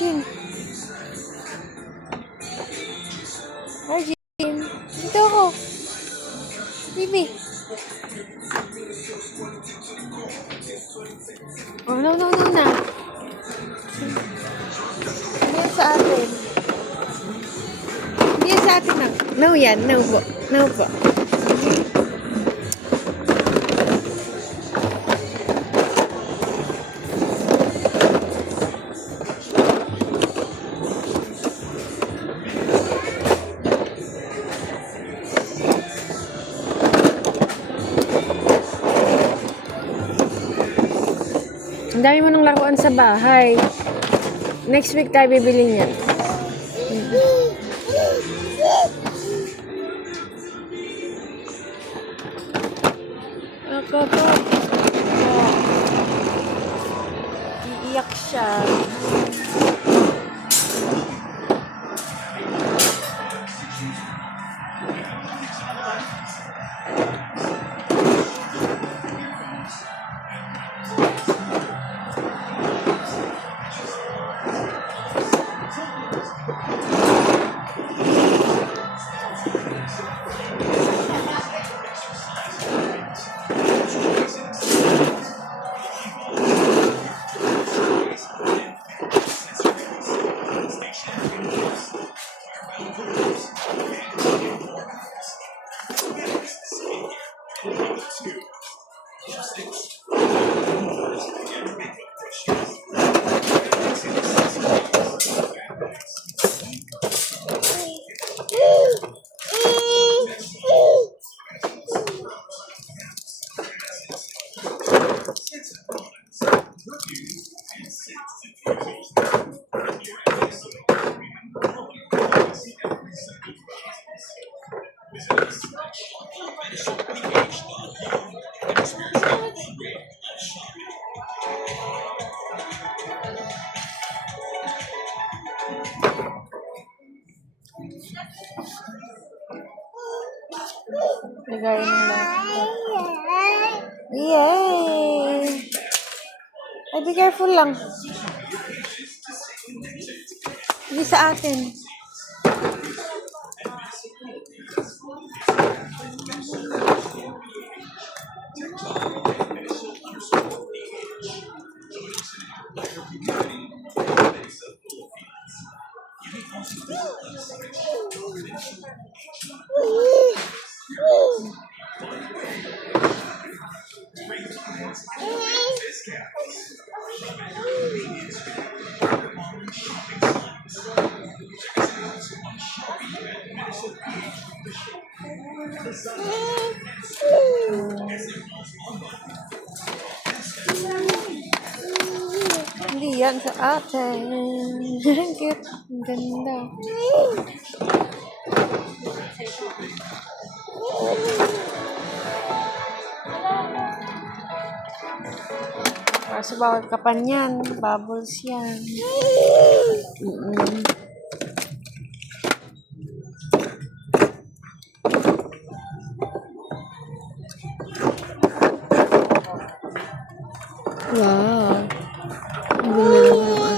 Arjun. Arjun. Dito ako. Bibi. Oh, no na. Hindi yan sa atin. Hindi yan sa atin na. No yan. No po. No po. Ang dami mo ng laruan sa bahay. Next week tayo bibili niyan. Ako po. Iiyak siya. Lagay ng laptop. Yay! Ay, be careful lang. Hindi sa atin. Hindi yan sa atin. Cute. Ang ganda. Kaso bawal kapan yan. Bubbles yan. Wow. Ang ganda naman.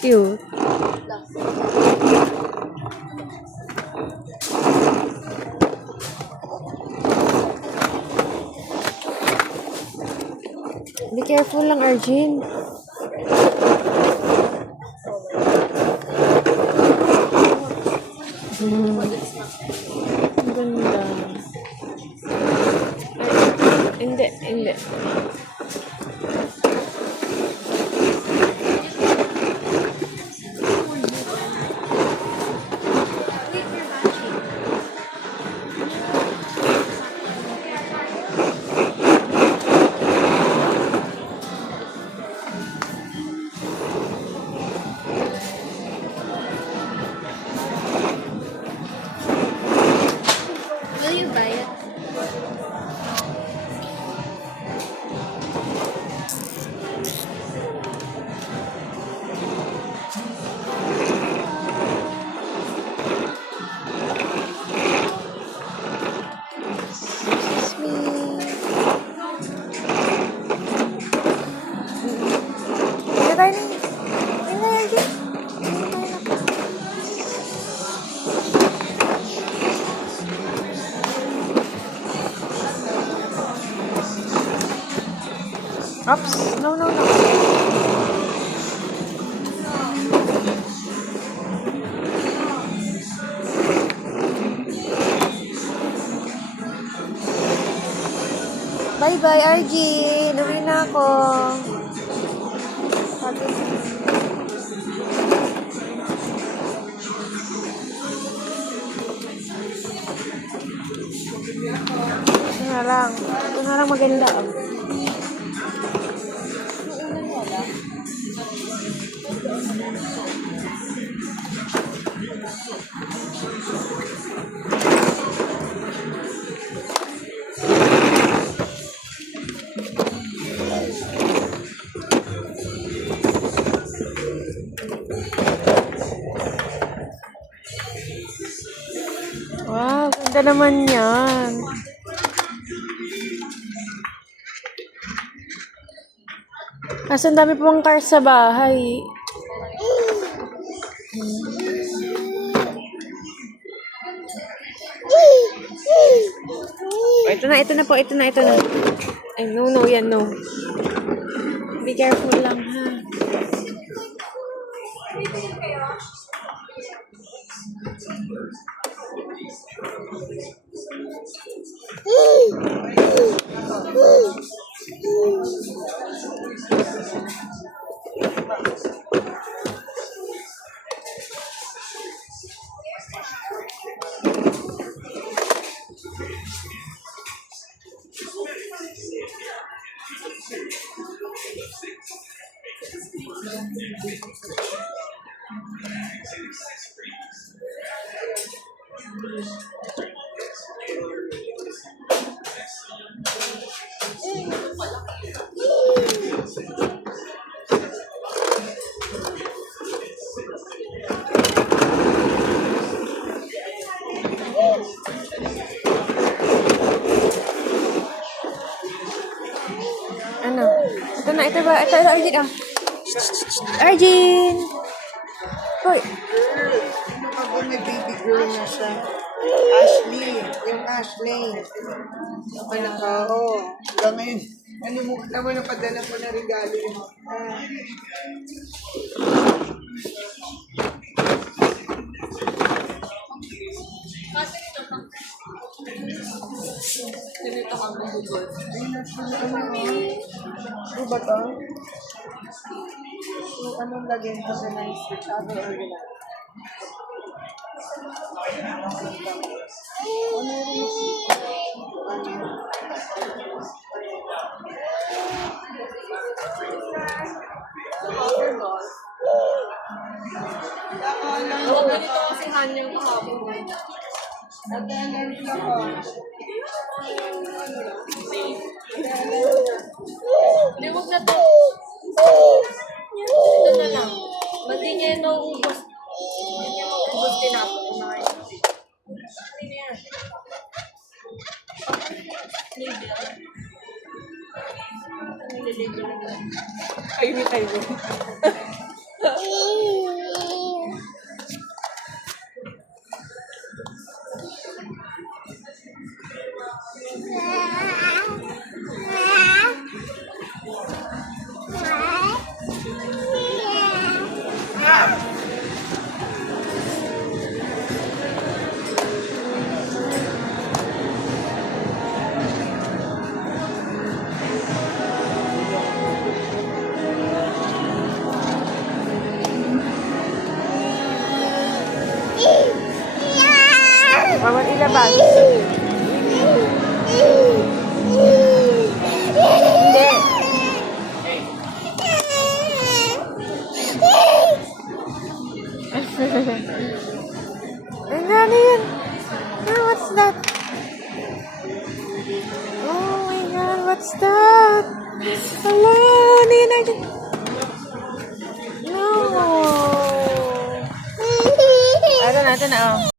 Cute. Be careful lang, Arjun. Ang ganda. Hindi. Will you buy it? Oops. No, no, no. Bye-bye, Arjin. Uwi na ako. Ito na lang. Ito na lang maganda. Wow, ganda naman yan. Kaso ang dami pang cars sa bahay. Oh, ito na po, ito na. Ay, no, yan, no. Be careful lang, ha. Ano? Ito ba? Ito, Arjin, ah. Arjin! Hoy! Ako may baby girl na siya. Ashley. Yung Ashley. Ako na ka, oo. Hanggang ngayon, ano mo naman ang padala ko na regalo yun. Ano ba to? So, anong lagyan ko sa nice switch? Ano regular? Oo, ganito kasi hanyang kahapon. Hindi, huwag na to. Ito na lang. Ba't di niya yung nauubos? Hindi niya mauubos tinapon na kayo. Ano yan? Kayo. Bawal ilabas. Hindi. Ano yun? What's that? Oh my God, what's that? Hello, ano yun? No. Ito na, oh.